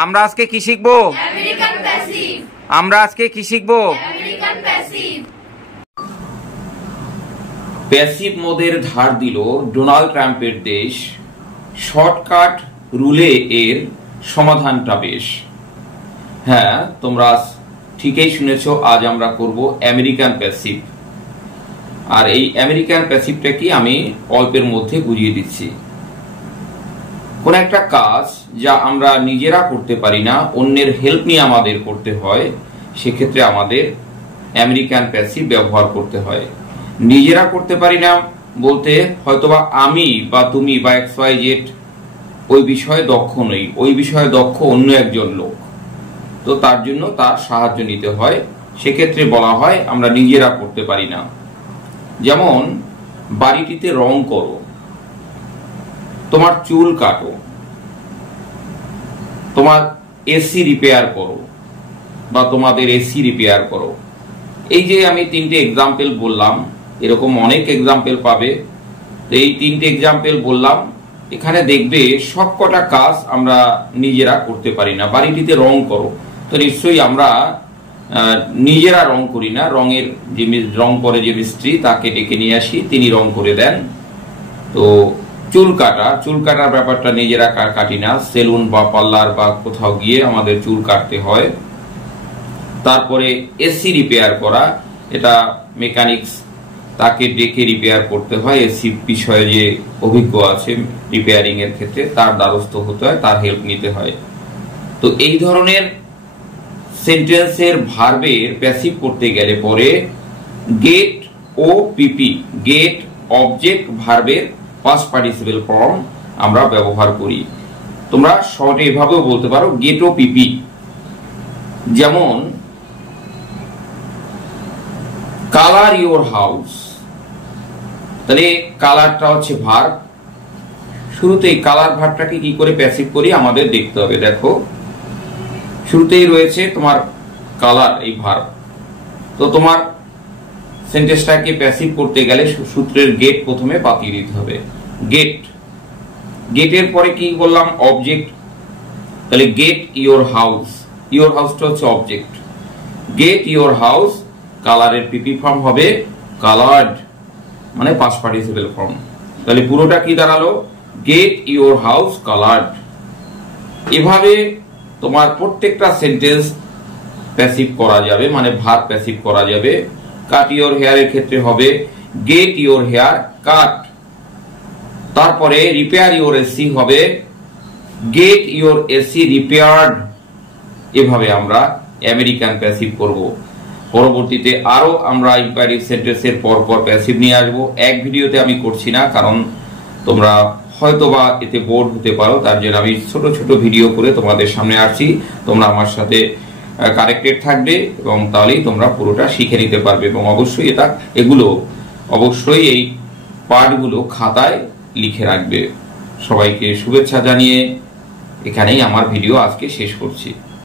আমরা আজকে কি শিখবো? American passive. আমরা আজকে কি শিখবো? American passive. প্যাসিভ মোডের ধার দিল ডোনাল্ড ট্রাম্পের দেশ, শর্টকাট রুলে এর সমাধানটা বেশ। হ্যাঁ, তোমরা ঠিকই শুনেছ, আজ আমরা করব আমেরিকান প্যাসিভ। আর এই আমেরিকান প্যাসিভটা কি আমি অল্পের মধ্যে বুঝিয়ে দিচ্ছি। কোন একটা কাজ যা আমরা নিজেরা করতে পারি না, অন্যের হেল্প নিয়ে আমাদের করতে হয়, সেক্ষেত্রে আমাদের আমেরিকান প্যাসিভ ব্যবহার করতে হয়। নিজেরা করতে পারি না বলতে হয়তোবা আমি বা তুমি বা XYZ ওই বিষয়ে দক্ষ নই, ওই বিষয়ে দক্ষ অন্য একজন লোক, তো তার জন্য তার সাহায্য নিতে হয়। সেক্ষেত্রে বলা হয় আমরা নিজেরা করতে পারি না। যেমন বাড়িটিতে রং করো, তোমার চুল কাটো, তোমার এসি রিপেয়ার করো বা তোমাদের এসি রিপেয়ার করো। এই যে আমি তিনটে এক্সাম্পল বললাম, এরকম অনেক এক্সাম্পল পাবে। তো এই তিনটে এক্সাম্পল বললাম, এখানে দেখবে সবকটা কাজ আমরা নিজেরা করতে পারি না। বাড়িটিতে রং করো, তো নিশ্চয়ই আমরা নিজেরা রং করি না, রঙের যে রং করে যে মিস্ত্রি তাকে ডেকে নিয়ে আসি, তিনি রং করে দেন। তো চুল কাটার ব্যাপারটা নিজেরা কাটি না, সেলুন বা পার্লার বা কোথাও গিয়ে আমাদের চুল কাটতে হয়। তারপরে এসি রিপেয়ার করা, এটা মেকানিক্স, তাকে ডেকে রিপেয়ার করতে হয়। এসি বিষয়ে যে অভিজ্ঞ আছে রিপেয়ারিং এর ক্ষেত্রে, তার দ্বারস্থ হতে হয়, তার হেল্প নিতে হয়। তো এই ধরনের সেন্টেন্সের ভার্বের প্যাসিভ করতে গেলে পরে গেট ও পিপি, গেট অবজেক্ট ভার্বের পাস্ট পার্টিসিপল ফর্ম আমরা ব্যবহার করি। তোমরা শর্টে এভাবেও বলতে পারো গেট ও পিপি। যেমন কালার ইওর হাউস, তাহলে কালারটা হচ্ছে ভার্ব। শুরুতেই কালার ভার্বটাকে কি করে প্যাসিভ করি আমাদের দেখতে হবে। দেখো, শুরুতেই রয়েছে তোমার কালার, এই ভার্ব। তো তোমার সেন্টেন্সটাকে প্যাসিভ করতে গেলে সূত্রের গেট প্রথমে পাতিয়ে দিতে হবে। গেট, গেটের পরে কি বললাম? অবজেক্ট। তাহলে গেট ইওর হাউস, ইওর হাউসটা হচ্ছে অবজেক্ট। গেট ইওর হাউস, কালারের পিপি ফর্ম হবে কালার্ড, মানে পাস্ট পার্টিসিপল ফর্ম। তাহলে পুরোটা কি দাঁড়ালো? Gate your house coloured. এভাবে তোমার প্রত্যেকটা সেন্টেন্স প্যাসিভ করা যাবে, মানে ভার্ব প্যাসিভ করা যাবে। কাট ইওর হেয়ার এর ক্ষেত্রে হবে গেট ইওর হেয়ার কাট। তারপরে রিপেয়ার ইওর এসি হবে গেট ইওর এসি রিপেয়ার্ড। এভাবে আমরা আমেরিকান প্যাসিভ করব। পরবর্তীতে আরো আমরা ইম্পারেটিভ সেন্টেন্সের পর পর প্যাসিভ নিয়ে আসবো। এক ভিডিওতে আমি করছি না, কারণ তোমরা হয়তোবা এতে বোর্ড হতে পারো, তার জন্য আমি ছোট ছোট ভিডিও করে তোমাদের সামনে আসছি। তোমরা আমার সাথে কানেক্টেড থাকবে এবং তাহলেই তোমরা পুরোটা শিখে নিতে পারবে। এবং অবশ্যই এগুলো অবশ্যই এই পার্টগুলো খাতায় লিখে রাখবে। সবাইকে শুভেচ্ছা জানিয়ে এখানেই আমার ভিডিও আজকে শেষ করছি।